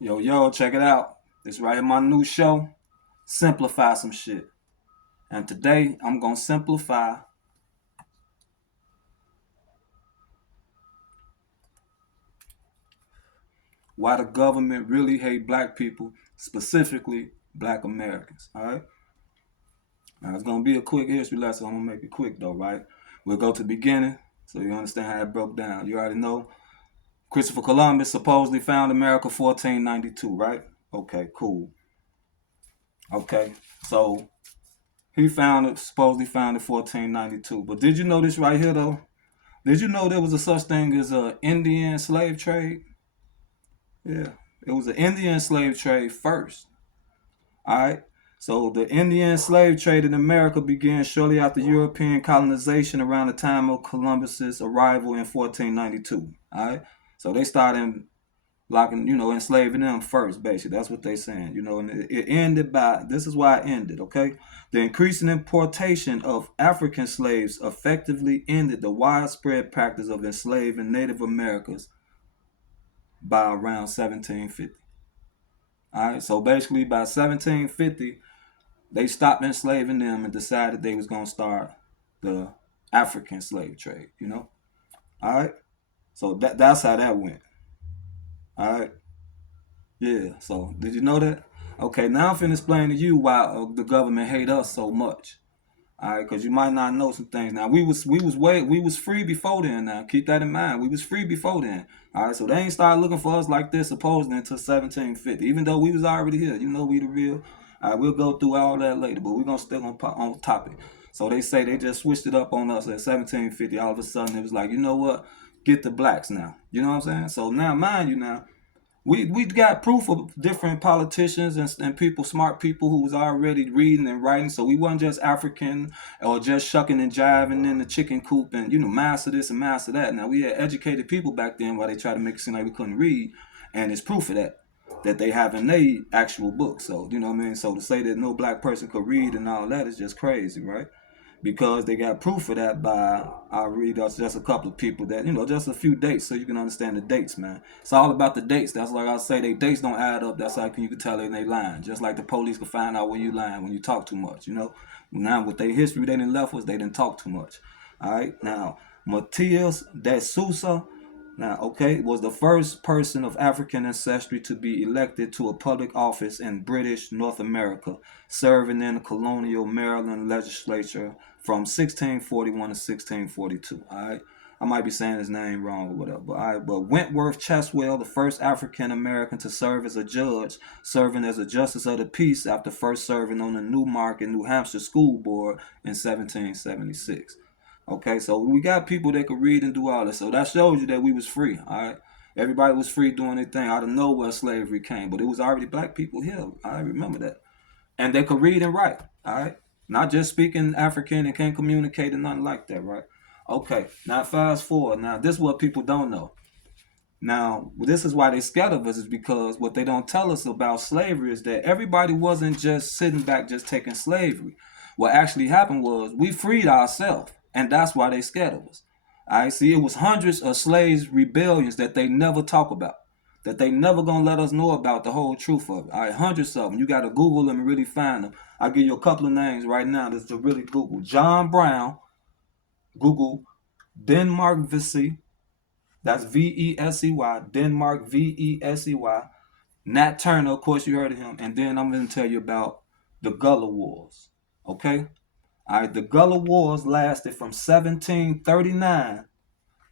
Yo, check it out. This right here, my new show, Simplify Some Shit. And today, I'm going to simplify why the government really hate black people, specifically black Americans. All right? Now, it's going to be a quick history lesson. I'm going to make it quick, though, right? We'll go to the beginning so you understand how it broke down. You already know Christopher Columbus supposedly found America 1492, right? Okay, cool. Okay, so he found it, supposedly found it 1492. But did you know this right here, though? Did you know there was a such thing as a Indian slave trade? Yeah, it was an Indian slave trade first. All right. So the Indian slave trade in America began shortly after European colonization around the time of Columbus's arrival in 1492. All right. So they started locking, enslaving them first, basically. That's what they're saying, and it ended by, this is why it ended, okay? The increasing importation of African slaves effectively ended the widespread practice of enslaving Native Americans by around 1750. All right, so basically by 1750, they stopped enslaving them and decided they was going to start the African slave trade. All right, so that's how that went. All right. Yeah. So did you know that? Okay. Now I'm finna explain to you why the government hate us so much. All right, because you might not know some things. Now we was free before then. Now keep that in mind. We was free before then. All right, so they ain't started looking for us like this supposedly until 1750. Even though we was already here, we the real. All right, we'll go through all that later, but we're gonna stick on topic. So they say they just switched it up on us at 1750. All of a sudden it was like, you know what? Get the blacks now. You know what I'm saying? So now, mind you, now we got proof of different politicians and people, smart people who was already reading and writing. So we wasn't just African or just shucking and jiving in the chicken coop and master this and master that. Now we had educated people back then while they tried to make it seem like we couldn't read, and it's proof of that they have in their actual books. So you know what I mean. So to say that no black person could read and all that is just crazy, right? Because they got proof of that by, I read just a couple of people that, just a few dates so you can understand the dates, man. It's all about the dates. That's like I say, they dates don't add up. That's how you can tell they lying. Just like the police can find out when you lying, when you talk too much. Now with their history they didn't left us, they didn't talk too much. All right, now Matias de Sousa, now, okay, was the first person of African ancestry to be elected to a public office in British North America, serving in the colonial Maryland legislature from 1641 to 1642. All right, I might be saying his name wrong or whatever. All right, but Wentworth Cheswell, the first African American to serve as a judge, serving as a justice of the peace after first serving on the Newmarket, New Hampshire School Board in 1776. Okay, so we got people that could read and do all this. So that shows you that we was free. All right, everybody was free doing their thing. Out of nowhere, slavery came, but it was already black people here. I remember that, and they could read and write. All right, not just speaking African and can't communicate and nothing like that. Right? Okay, now fast forward. Now this is what people don't know. Now this is why they scared of us, is because what they don't tell us about slavery is that everybody wasn't just sitting back just taking slavery. What actually happened was we freed ourselves, and that's why they scared of us. I see it was hundreds of slaves rebellions that they never talk about, that they never gonna let us know about the whole truth of it. All right, hundreds of them. You gotta Google them and really find them. I'll give you a couple of names right now that's to really Google. John Brown, Google Denmark Vesey, that's Vesey, Denmark Vesey. Nat Turner, of course you heard of him, and then I'm gonna tell you about the Gullah Wars. Okay? All right, the Gullah Wars lasted from 1739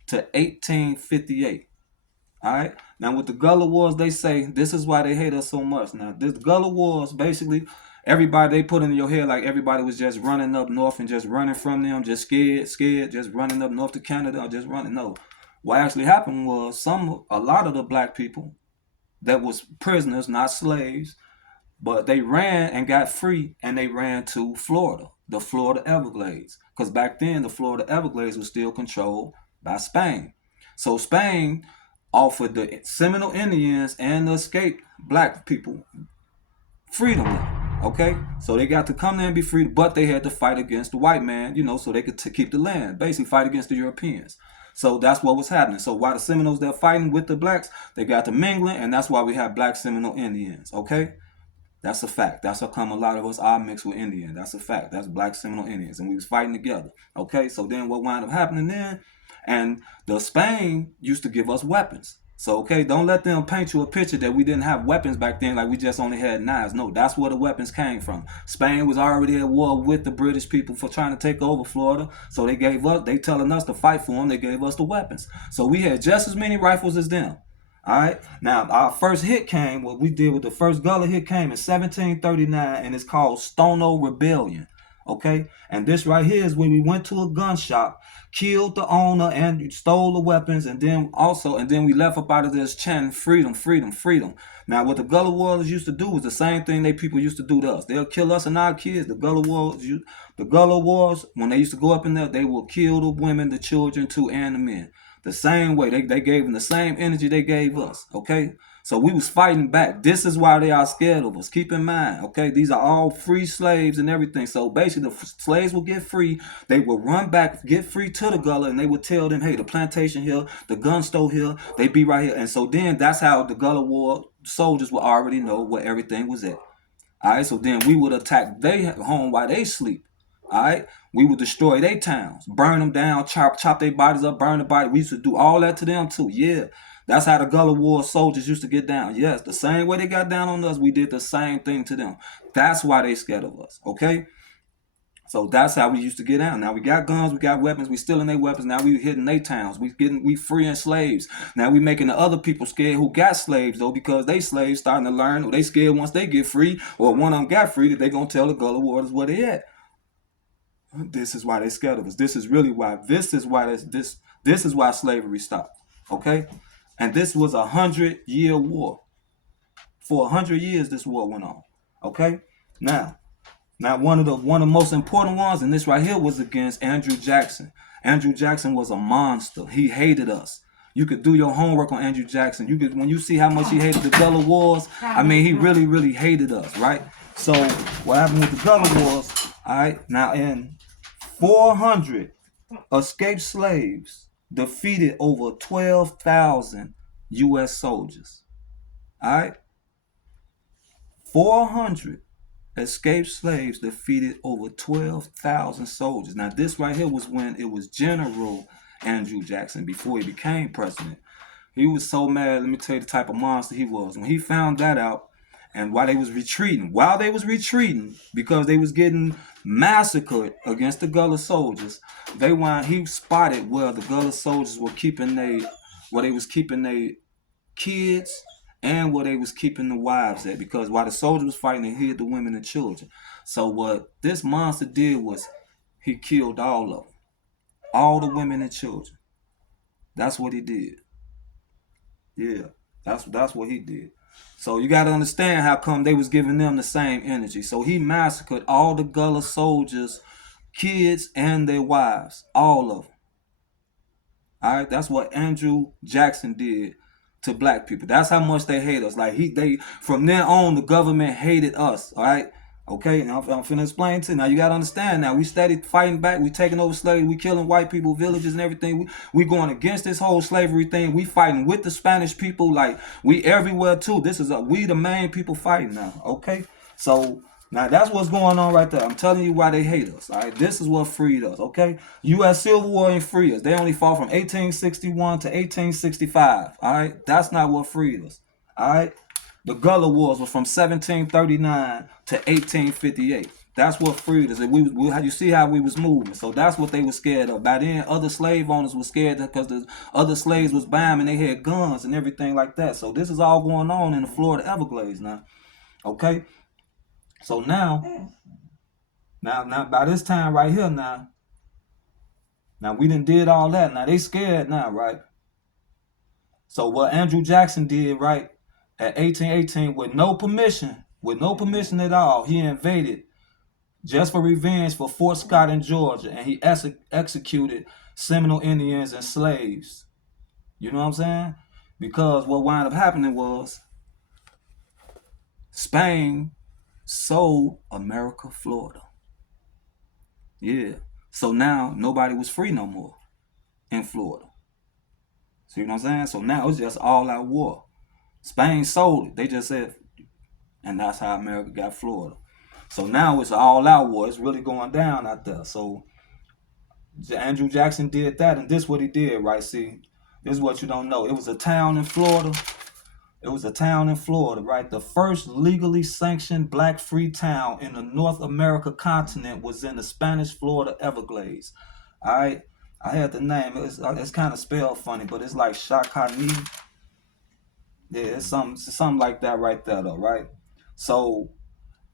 to 1858. All right. Now with the Gullah Wars, they say this is why they hate us so much. Now this Gullah Wars, basically, everybody they put in your head like everybody was just running up north and just running from them, just scared, just running up north to Canada, or just running. No, what actually happened was a lot of the black people that was prisoners, not slaves, but they ran and got free, and they ran to Florida, the Florida Everglades, because back then the Florida Everglades was still controlled by Spain. So Spain offered the Seminole Indians and the escaped black people freedom now. Okay, so they got to come there and be free, but they had to fight against the white man, so they could keep the land. Basically, fight against the Europeans. So that's what was happening. So while the Seminoles, they're fighting with the blacks, they got to mingling, and that's why we have black Seminole Indians. Okay, that's a fact. That's how come a lot of us are mixed with Indian. That's a fact. That's black Seminole Indians, and we was fighting together. Okay, so then what wound up happening then? And the Spain used to give us weapons. So okay, don't let them paint you a picture that we didn't have weapons back then, like we just only had knives. No, that's where the weapons came from. Spain was already at war with the British people for trying to take over Florida. So they telling us to fight for them. They gave us the weapons. So we had just as many rifles as them. All right. Now our first hit came. What we did with the first Gullah hit came in 1739, and it's called Stono Rebellion. Okay, and this right here is when we went to a gun shop, killed the owner and stole the weapons, and then we left up out of this chanting freedom, freedom, freedom. Now what the Gullah Warriors used to do was the same thing they people used to do to us. They'll kill us and our kids. The Gullah Wars, when they used to go up in there, they will kill the women, the children too, and the men. The same way. They gave them the same energy they gave us. Okay? So we was fighting back. This is why they are scared of us. Keep in mind, okay? These are all free slaves and everything. So basically, the slaves will get free. They will run back, get free to the Gullah, and they would tell them, hey, the plantation here, the gun store here, they be right here. And so then that's how the Gullah War soldiers would already know where everything was at. All right? So then we would attack their home while they sleep. All right, we would destroy their towns, burn them down, chop their bodies up, burn the body. We used to do all that to them too. Yeah, that's how the Gullah War soldiers used to get down. Yes, the same way they got down on us, we did the same thing to them. That's why they scared of us. Okay, so that's how we used to get down. Now we got guns, we got weapons, we stealing their weapons. Now we hitting their towns. We freeing slaves. Now we making the other people scared who got slaves though, because they slaves starting to learn, or they scared once they get free, or one of them got free, that they gonna tell the Gullah Warriors where they at. This is why they scared of us. This is why slavery stopped. Okay, and this was 100-year war. For 100 years, this war went on. Okay, now one of the most important ones, and this right here was against Andrew Jackson. Andrew Jackson was a monster. He hated us. You could do your homework on Andrew Jackson. When you see how much he hated the Gullah Wars. I mean, he really, really hated us, right? So what happened with the Gullah Wars? All right, now in 400 escaped slaves defeated over 12,000 U.S. soldiers. All right? 400 escaped slaves defeated over 12,000 soldiers. Now, this right here was when it was General Andrew Jackson before he became president. He was so mad. Let me tell you the type of monster he was. When he found that out, and while they was retreating, because they was getting massacred against the Gullah soldiers, he spotted where the Gullah soldiers were keeping where they was keeping their kids and where they was keeping the wives at, because while the soldiers was fighting, they hid the women and children. So what this monster did was he killed all of them, all the women and children. That's what he did. Yeah, that's what he did. So you got to understand how come they was giving them the same energy. So he massacred all the Gullah soldiers, kids, and their wives, all of them. All right, that's what Andrew Jackson did to black people. That's how much they hate us. Like they from then on, the government hated us. All right. Okay, now I'm finna explain to you. Now you gotta understand. Now we started fighting back. We taking over slavery. We killing white people, villages, and everything. We going against this whole slavery thing. We fighting with the Spanish people. Like we everywhere too. We the main people fighting now. Okay, so now that's what's going on right there. I'm telling you why they hate us. All right, this is what freed us. Okay, U.S. Civil War ain't free us. They only fought from 1861 to 1865. All right, that's not what freed us. All right. The Gullah Wars were from 1739 to 1858. That's what freed us. And you see how we was moving. So that's what they were scared of. By then, other slave owners were scared because the other slaves was buying and they had guns and everything like that. So this is all going on in the Florida Everglades now. Okay? So now by this time right here now we done did all that. Now they scared now, right? So what Andrew Jackson did, right? At 1818, with no permission at all, he invaded just for revenge for Fort Scott in Georgia, and he executed Seminole Indians and slaves. You know what I'm saying? Because what wound up happening was Spain sold America Florida. Yeah. So now nobody was free no more in Florida. See what I'm saying? So now it's just all out war. Spain sold it. They just said, and that's how America got Florida. So now it's all out war. It's really going down out there. So Andrew Jackson did that, and this is what he did, right? See, this is what you don't know. It was a town in Florida. It was a town in Florida, right? The first legally sanctioned black free town in the North America continent was in the Spanish Florida Everglades. All right, I had the name. It's kind of spelled funny, but it's like Shakani. Yeah, it's something like that right there, though, right? So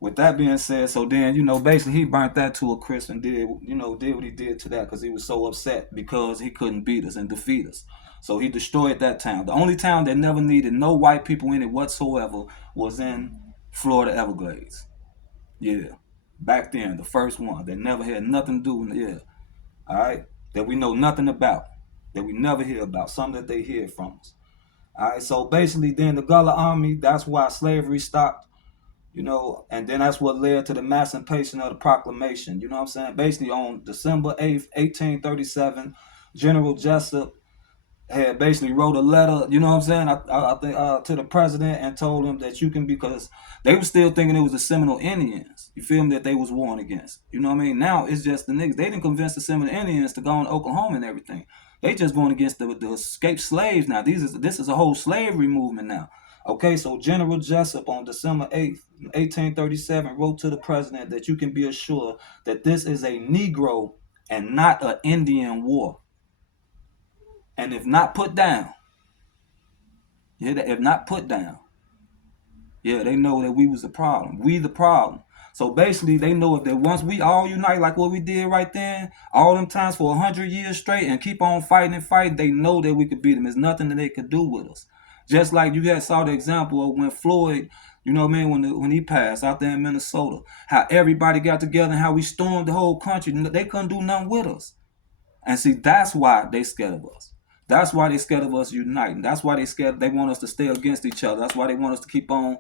with that being said, so then, basically he burnt that to a crisp and did what he did to that because he was so upset because he couldn't beat us and defeat us. So he destroyed that town. The only town that never needed no white people in it whatsoever was in Florida Everglades. Yeah. Back then, the first one that never had nothing to do with it. Yeah. All right. That we know nothing about. That we never hear about. Something that they hear from us. All right. So basically, then the Gullah Army, that's why slavery stopped. And then that's what led to the emancipation of the proclamation. You know what I'm saying? Basically, on December 8th, 1837, General Jessup had basically wrote a letter, you know what I'm saying, I think to the president and told him that you can, because they were still thinking it was the Seminole Indians. You feel me? That they was warned against. You know what I mean? Now it's just the niggas. They didn't convince the Seminole Indians to go on Oklahoma and everything. They just going against the escaped slaves now. This is a whole slavery movement now. Okay, so General Jessup on December 8th, 1837 wrote to the president that you can be assured that this is a Negro and not an Indian war. And if not put down, yeah, if not put down, yeah, they know that we was the problem. We the problem. So basically, they know if that once we all unite like what we did right then, all them times for 100 years straight and keep on fighting and fighting, they know that we could beat them. There's nothing that they could do with us. Just like you guys saw the example of when Floyd, you know what I mean, when he passed out there in Minnesota, how everybody got together and how we stormed the whole country. They couldn't do nothing with us. And see, that's why they scared of us. That's why they scared of us uniting. That's why they want us to stay against each other. That's why they want us to keep on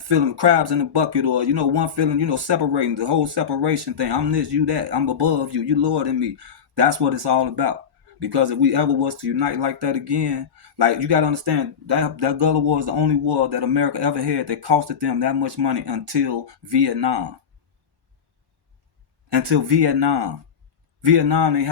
feeling crabs in the bucket, or, one feeling, separating, the whole separation thing. I'm this, you that. I'm above you. You lower than me. That's what it's all about. Because if we ever was to unite like that again, like, you got to understand, that Gullah War is the only war that America ever had that costed them that much money until Vietnam. Vietnam, they